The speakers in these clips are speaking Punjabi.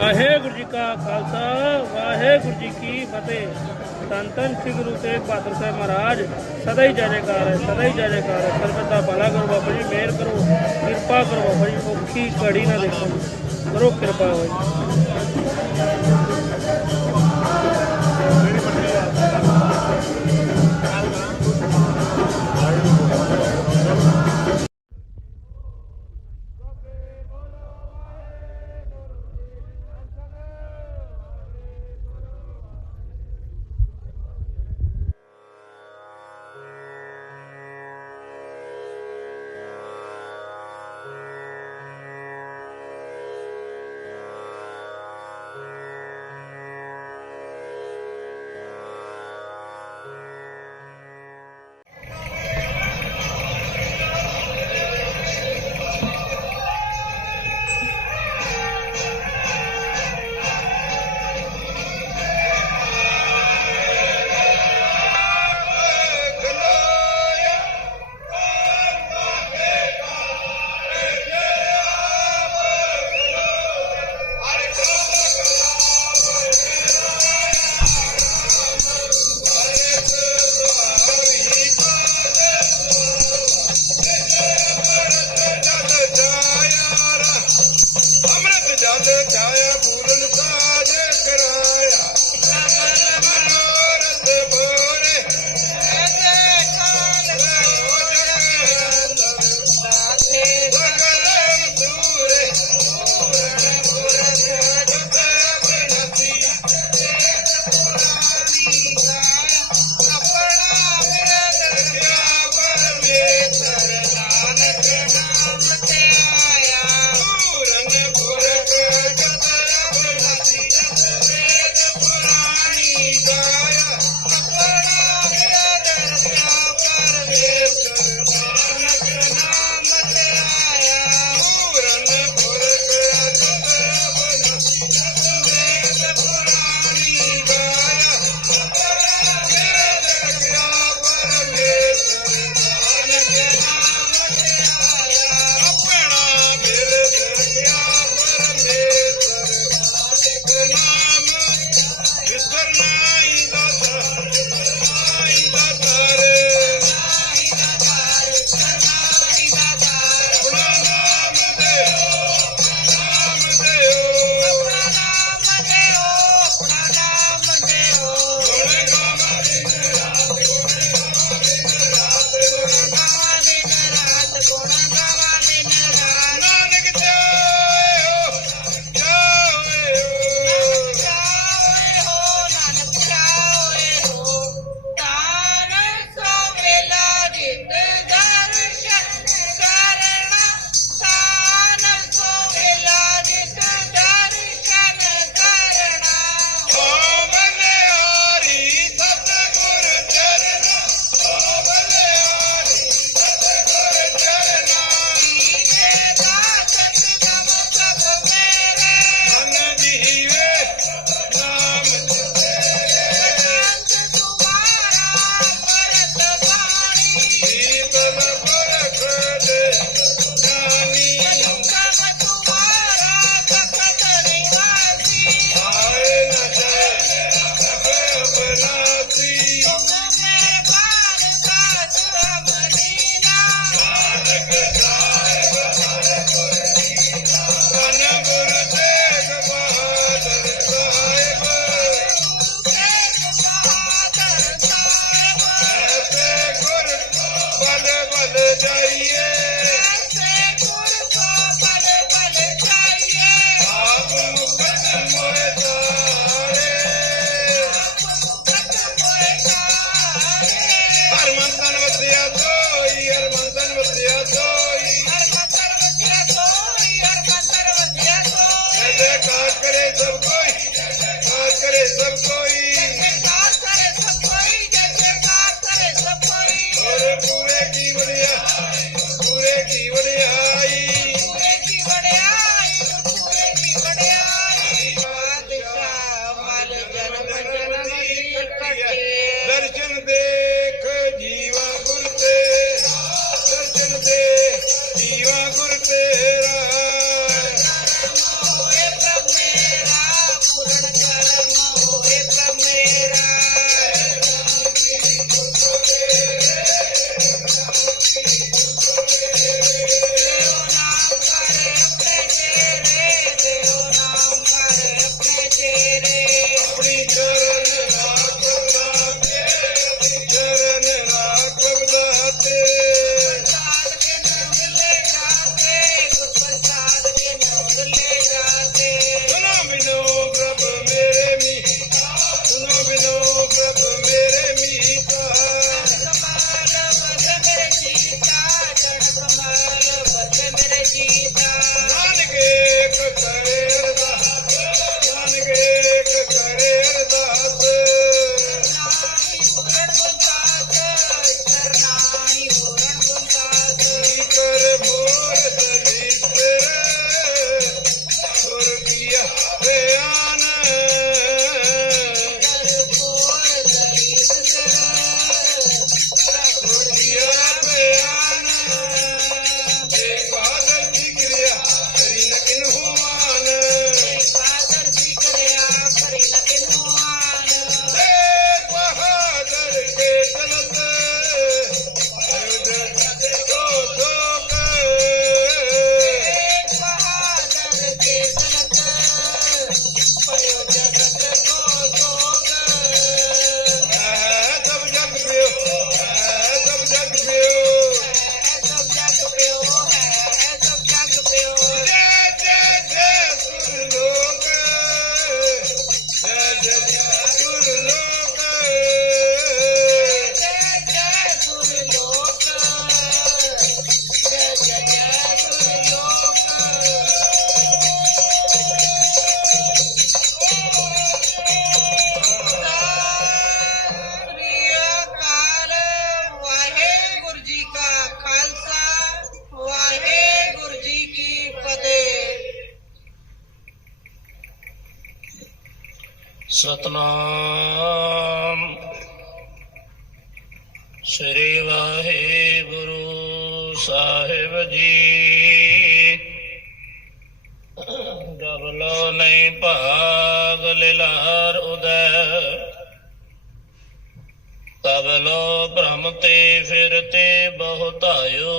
ਵਾਹਿਗੁਰੂ ਜੀ ਕਾ ਖਾਲਸਾ, ਵਾਹਿਗੁਰੂ ਜੀ ਕੀ ਫਤਿਹ। ਸੰਤਨ ਸ੍ਰੀ ਗੁਰੂ ਤੇਗ ਬਹਾਦਰ ਸਾਹਿਬ ਮਹਾਰਾਜ, ਸਦਾ ਹੀ ਜੈ ਜੈਕਾਰ ਹੈ, ਸਦਾ ਹੀ ਜੈ ਜੈਕਾਰ ਹੈ। ਸਰਬੱਤ ਦਾ ਭਲਾ ਕਰੋ ਬਾਬਾ ਜੀ, ਮਿਹਰ ਕਰੋ, ਕਿਰਪਾ ਕਰੋ ਬਾਬਾ ਜੀ, ਭੁੱਖੀ ਘੜੀ ਨਾ ਦੇਖੋ। ਕਰੋ ਕਿਰਪਾ ਹੋਈ जाइए ದೇವನೇ ਸਤਨਾਮ। ਸ੍ਰੀ ਵਾਹਿਗੁਰੂ ਸਾਹਿਬ ਜੀ। ਗਬਲੋ ਨਹੀਂ ਭਾਗ ਲਿਲਾਰ ਉਦੈ ਤਬਲੋ ਭ੍ਰਮ ਤੇ ਫਿਰਤੇ ਬਹੁਤਾਇਓ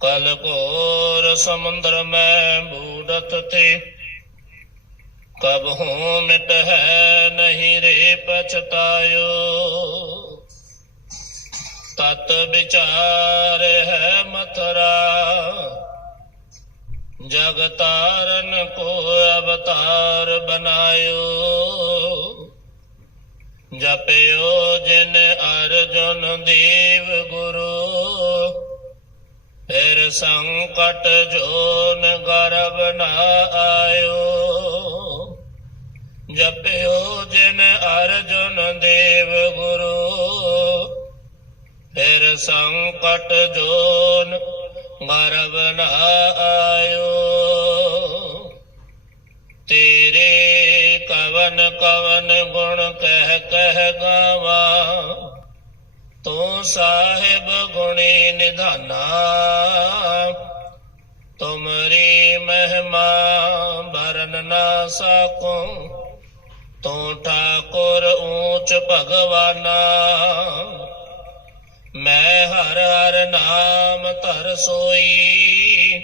ਕਲ ਕੋਰ ਸਮੁੰਦਰ ਮੈਂ ਬੂੜਤ ਤੇ ਕਬ ਹੂੰ ਮਿਟ ਹੈ ਨਹੀਂ ਰੇ ਪਛਤਾਇਓ। ਤਤ ਵਿਚਾਰ ਹੈ ਮਥਰਾ। ਜਗਤਾਰਨ ਕੋ ਅਵਤਾਰ ਬਨਾਇਓ। ਜਪਿਓ ਜਿਨ ਅਰਜੁਨ ਦੇਵ ਗੁਰੂ। ਫਿਰ ਸੰਕਟ ਜੋਨ ਗਰਬ ਨਾ ਆਇਓ। ਜਪਿਓ ਜਿਨ ਅਰਜੁਨ ਦੇਵ ਗੁਰੂ, ਫਿਰ ਸੰਕਟ ਜੋਨ ਗਰਬ ਨਾ ਆਇਓ। ਤੇਰੇ ਕਵਨ ਕਵਨ ਗੁਣ ਕਹਿ ਕਹਿ ਗਾਵਾਂ, ਤੂੰ ਸਾਹਿਬ ਗੁਣੇ ਨਿਧਾਨਾ। ਤੁਮਰੀ ਮਹਿਮਾ ਭਰਨ ਨਾ ਸਕੋ ਤੂੰ ਠਾਕੁਰ ਊਚ ਭਗਵਾਨਾ, ਮੈਂ ਹਰ ਹਰ ਨਾਮ ਧਰ ਸੋਈ।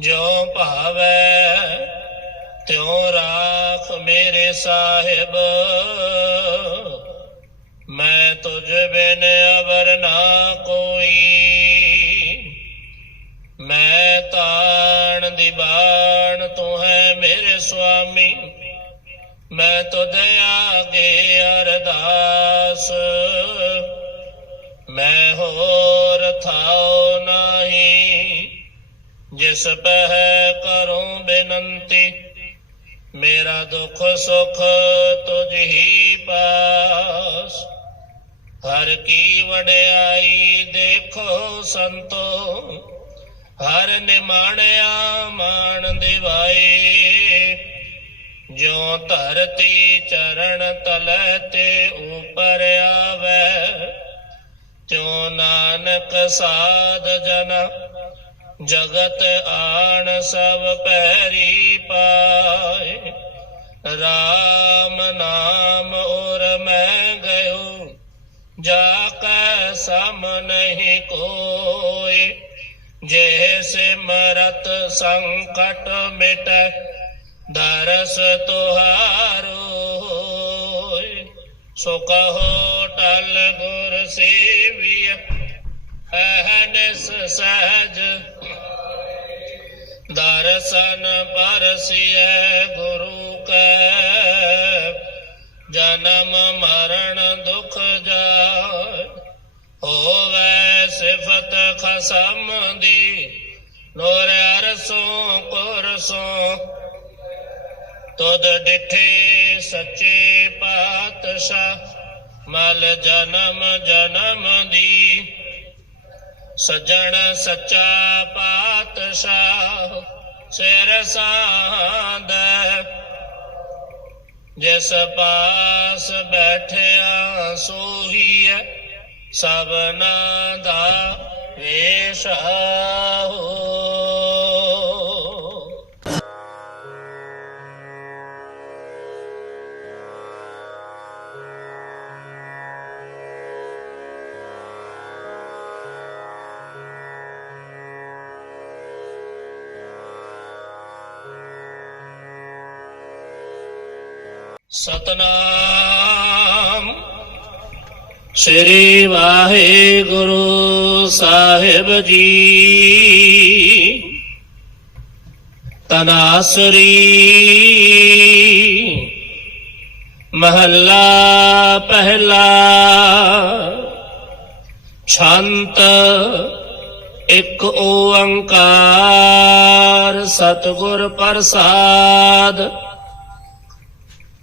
ਜੋ ਭਾਵੈ, ਤਿਉ ਰਾਖ ਮੇਰੇ ਸਾਹਿਬ। ਮੈਂ ਤੁਝ ਬਿਨ ਅਵਰ ਨਾ ਕੋਈ। ਮੈਂ ਤਾਣ ਦੀ ਬਾਣ ਤੂੰ ਹੈ ਮੇਰੇ ਸੁਆਮੀ। ਮੈਂ ਤੁਧ ਆਗੇ ਅਰਦਾਸ। ਮੈਂ ਹੋਰ ਥਾਉ ਨਹੀਂ, ਜਿਸ ਪਹਿ ਕਰੂੰ ਬੇਨੰਤੀ। ਮੇਰਾ ਦੁੱਖ ਸੁਖ ਤੁਝ ਹੀ ਪਾਸ। ਹਰ ਕੀ ਵਡਿਆਈ ਦੇਖੋ ਸੰਤੋ, ਹਰ ਨਿਮਾਣਿਆ ਮਾਣ ਦਿਵਾਏ। ਜੋ ਧਰਤੀ ਚਰਨ ਤਲੈ ਤੇ ਉਪਰ ਆਵੈ, ਤਿਉ ਨਾਨਕ ਸਾਧ ਜਨ, ਜਗਤ ਆਣ ਸਭ ਪੈਰੀ ਪਾਏ। RAM ਨਾਮ ਔਰ ਮੈਂ ਗਇਓ, ਜਾ ਕੈ ਸਮ ਨਹੀਂ ਕੋਏ। ਜੇ ਸਿਮਰਤ ਸੰਕਟ ਮਿਟੈ ਦਰਸ ਤੁਹਾਰੋ ਹੋਏ ਸੋ ਕਹੋ ਟਲ ਗੁਰ ਸੇਵੀਆ ਅਹਨਿਸ ਸਹਜ। ਦਰਸ਼ਨ ਪਰਸਿਐ ਗੁਰੂ ਕੈ, ਜਨਮ ਮਰਨ ਦੁਖ ਜਾਇ ਹੋਵੇ ਸਿਫਤ ਖਸਮ ਦੀ, ਨੋਰ ਅਰਸੋਂ ਕੁਰਸੋਂ ਤੁਧ ਡਿਠੇ ਸੱਚੇ ਪਾਤਸ਼ਾਹ, ਮਲ ਜਨਮ ਜਨਮ ਦੀ। ਸਜਣ ਸੱਚਾ ਪਾਤਸ਼ਾਹ, ਸਿਰ ਸਾਧ ਜਿਸ ਪਾਸ ਬੈਠਿਆ ਸੋਹੀਐ ਸਭਨਾ ਦਾ ਵੇਸ਼ਾਹੋ ਸਤਨਾਮ। ਸ੍ਰੀ ਵਾਹਿਗੁਰੂ ਸਾਹਿਬ ਜੀ। ਤਨਾਸਰੀ ਮਹੱਲਾ ਪਹਿਲਾ। ਛੰਤ ਇੱਕ ਓੰਕਾਰ ਸਤਿਗੁਰ ਪ੍ਰਸਾਦ।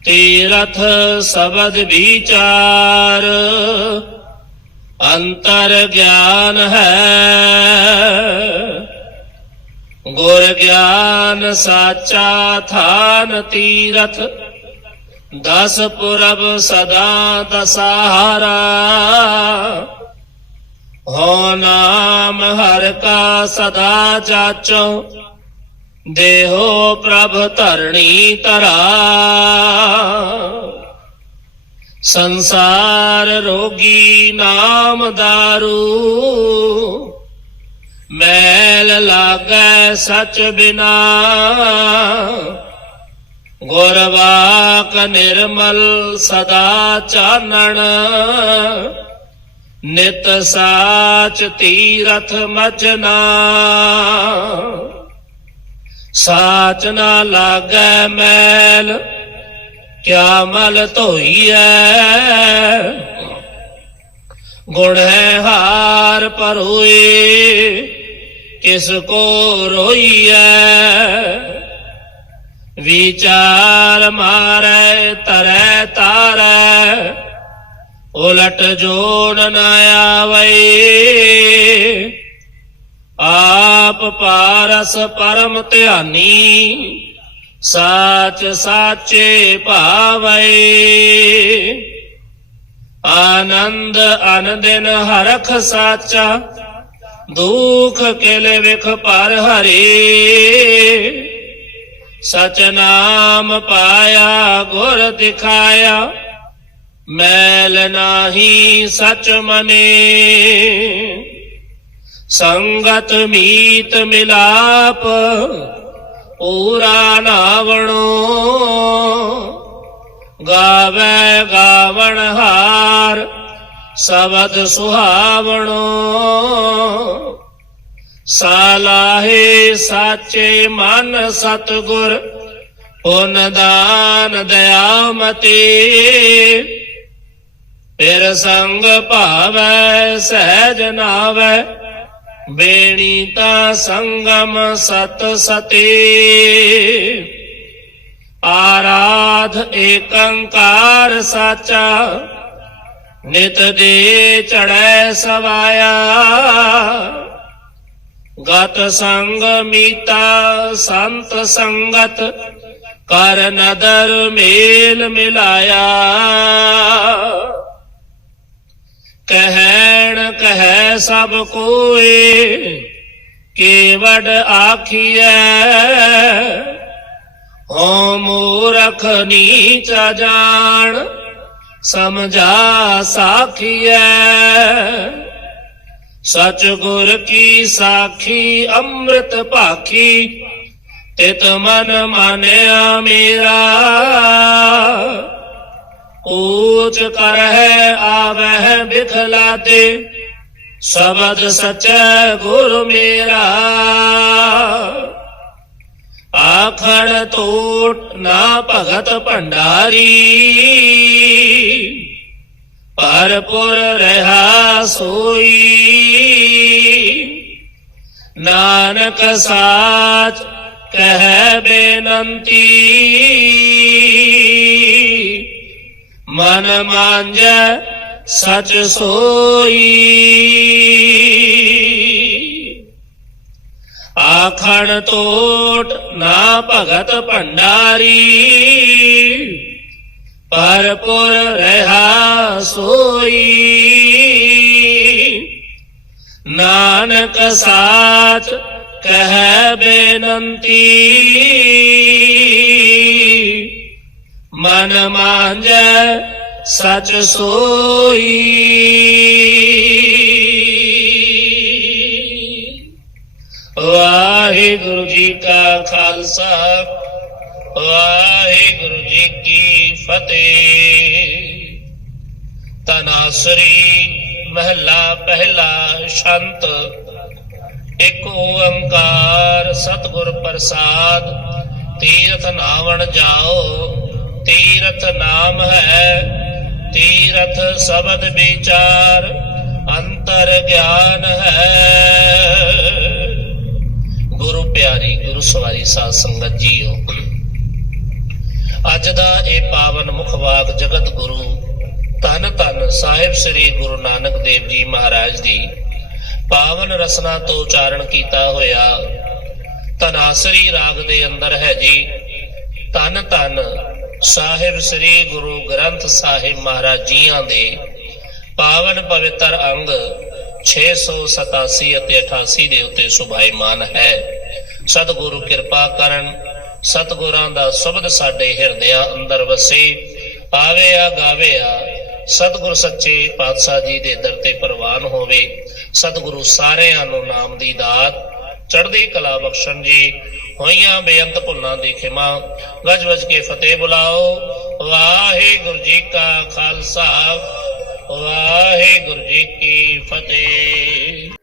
ਤੀਰਥ ਸ਼ਬਦ ਵਿਚਾਰ ਅੰਤਰ ਗਿਆਨ ਹੈ ਗੁਰ ਗਿਆਨ ਸਾਚਾ ਥਾਨ ਤੀਰਥ ਦਸ ਪੁਰਬ ਸਦਾ ਦਸਹਾਰਾ ਹੋ ਨਾਮ ਹਰ ਕਾ ਸਦਾ ਜਾਚੋ ਦੇਹੋ ਪ੍ਰਭ ਧਰਣੀ ਧਰਾ। ਸੰਸਾਰ ਰੋਗੀ ਨਾਮ ਦਾਰੂ। ਮੈਲ ਲਾਗੈ ਸਚ ਬਿਨਾ। ਗੁਰਵਾਕ ਨਿਰਮਲ ਸਦਾ ਚਾਨਣ। ਨਿਤ ਸਾਚ ਤੀਰਥ ਮਚਨਾ ਸਾਚ ਨਾ ਲਾਗੈ ਮੈਲ ਕਿਆ ਮਲ ਧੋਈਐ। ਗੁਣ ਹੈ ਹਾਰ ਪਰ ਹੋਏ ਕਿਸ ਕੋ ਰੋਈਐ। ਵਿਚਾਰ ਮਾਰੈ ਤਰੈ ਤਾਰੈ ਉਲਟ ਜੋੜ ਨ ਆਵੈ। ਆਪ ਪਾਰਸ ਪਰਮ ਧਿਆਨੀ, ਸਾਚ ਸਾਚੇ ਭਾਵੈ। ਆਨੰਦ ਅਨੰਦਨ ਹਰਖ ਸਾਚਾ, ਦੁਖ ਕਿਲ ਵਿਖ ਪਰ ਹਰੇ। ਸਚ ਨਾਮ ਪਾਇਆ, ਗੁਰ ਦਿਖਾਇਆ, ਮੈਲ ਨਾਹੀ ਸਚ ਮਨੇ। ਸੰਗਤ ਮੀਤ ਮਿਲਾਪ, ਪੂਰਾ ਨਾਵਣੋ। ਗਾਵੇ ਗਾਵਣ ਹਾਰ, ਸਬਦ ਸੁਹਾਵਣੋ। ਸਾਲਾਹੇ ਸਾਚੇ ਮਨ ਸਤਗੁਰ, ਪੁਨ ਦਾਨ ਦਇਆਮਤੀ। ਫਿਰ ਸੰਗ ਭਾਵੈ ਸਹਿਜ ਨਾਵੈ ਬੇਣੀ ਤਾਂ ਸੰਗਮ ਸਤ ਸਤੇ। ਆਰਾਧ ਏਕੰਕਾਰ ਸਾਚਾ, ਨਿਤ ਦੇ ਚੜੈ ਸਵਾਇਆ। ਗਤ ਸੰਗ ਮੀਤਾ ਸੰਤ ਸੰਗਤ, ਕਰ ਨਦਰ ਮੇਲ ਮਿਲਾਇਆ। ਕਹਿਣ ਕਹੈ ਸਭ ਕੋਏ ਕੇਵਡ ਆਖੀਐ ਓ ਮੂਰਖ ਨੀਚ ਜਾਣ, ਸਮਝਾ ਸਾਖੀਐ। ਸਚ ਗੁਰ ਕੀ ਸਾਖੀ ਅੰਮ੍ਰਿਤ ਭਾਖੀ, ਤਿਤ ਮਨ ਮਾਨਿਆ ਮੇਰਾ। ਊਚ ਕਰਹਿ ਆਵਹਿ ਬਿਖਲਾ ਤੇ ਸ਼ਬਦ ਸਚੈ ਗੁਰ ਮੇਰਾ ਆਖਣ ਟੋਟ ਨਾ ਭਗਤ ਭੰਡਾਰੀ ਪਰਪੁਰ ਰਹਾ ਸੋਈ ਨਾਨਕ ਸਾਚ ਕਹਿ ਬੇਨੰਤੀ ਮਨ ਮਾਂਜੈ ਸਚ ਸੋਈ। ਆਖਣ ਤੋਟ ਨਾ ਭਗਤ ਭੰਡਾਰੀ ਪਰਪੁਰ ਰਹਾ ਸੋਈ। ਨਾਨਕ ਸਾਚ ਕਹਿ ਬੇਨੰਤੀ। ਮਨ ਮਾਂਜੈ, ਸਚ ਸੋਈ। ਵਾਹਿਗੁਰੂ ਜੀ ਕਾ ਖਾਲਸਾ, ਵਾਹਿਗੁਰੂ ਜੀ ਕੀ ਫਤਿਹ। ਤਨਾਸਰੀ ਮਹਲਾ ਪਹਿਲਾ ਸ਼ੰਤ, ਇਕ ਓੰਕਾਰ ਸਤਿਗੁਰ ਪ੍ਰਸਾਦ, ਤੀਰਥ ਨਾਵਣ ਜਾਓ। ਤੀਰਥ ਨਾਮ ਹੈ, ਤੀਰਥ ਸ਼ਬਦ ਵਿਚਾਰ, ਅੰਤਰ ਗਿਆਨ ਹੈ। ਗੁਰੂ ਪਿਆਰੀ, ਗੁਰੂ ਸਵਾਰੀ ਸਾਧ ਸੰਗਤ ਜੀਓ, ਅੱਜ ਦਾ ਇਹ ਪਾਵਨ ਮੁਖਵਾਕ ਜਗਤ ਗੁਰੂ ਧੰਨ ਧੰਨ ਸਾਹਿਬ ਸ੍ਰੀ ਗੁਰੂ ਨਾਨਕ ਦੇਵ ਜੀ ਮਹਾਰਾਜ ਦੀ ਪਾਵਨ ਰਸਨਾ ਤੋਂ ਉਚਾਰਨ ਕੀਤਾ ਹੋਇਆ ਤਨਾਸਰੀ ਰਾਗ ਦੇ ਅੰਦਰ ਹੈ ਜੀ। ਧੰਨ ਧੰਨ ਸਾਹਿਬ ਸ੍ਰੀ ਗੁਰੂ ਗ੍ਰੰਥ ਸਾਹਿਬ ਮਹਾਰਾਜ ਜੀਆਂ ਦੇ ਪਾਵਨ ਪਵਿੱਤਰ ਅੰਗ 687 ਅਤੇ 88 ਦੇ ਉੱਤੇ ਸੁਭਾਈਮਾਨ ਹੈ। ਸਤਿਗੁਰੂ ਕਿਰਪਾ ਕਰਨ, ਸਤਿਗੁਰਾਂ ਦਾ ਸ਼ਬਦ ਸਾਡੇ ਹਿਰਦਿਆਂ ਅੰਦਰ ਵਸੇ ਆਵੇ ਆ ਗਾਵੇ ਆ ਸਤਿਗੁਰ ਸੱਚੇ ਪਾਤਸ਼ਾਹ ਜੀ ਦੇ ਦਰ ਤੇ ਪ੍ਰਵਾਨ ਹੋਵੇ, ਸਤਿਗੁਰੂ ਸਾਰਿਆਂ ਨੂੰ ਨਾਮ ਦੀ ਦਾਤ ਚੜ੍ਹਦੀ ਕਲਾ ਬਖਸ਼ਣ ਜੀ, ਹੋਈਆਂ ਬੇਅੰਤ ਭੁੱਲਾਂ ਦੀ ਖਿਮਾ। ਗਜ ਵਜ ਕੇ ਫਤਿਹ ਬੁਲਾਓ। ਵਾਹਿਗੁਰੂ ਜੀ ਕਾ ਖਾਲਸਾ। ਵਾਹਿਗੁਰੂ ਜੀ ਕੀ ਫਤਿਹ।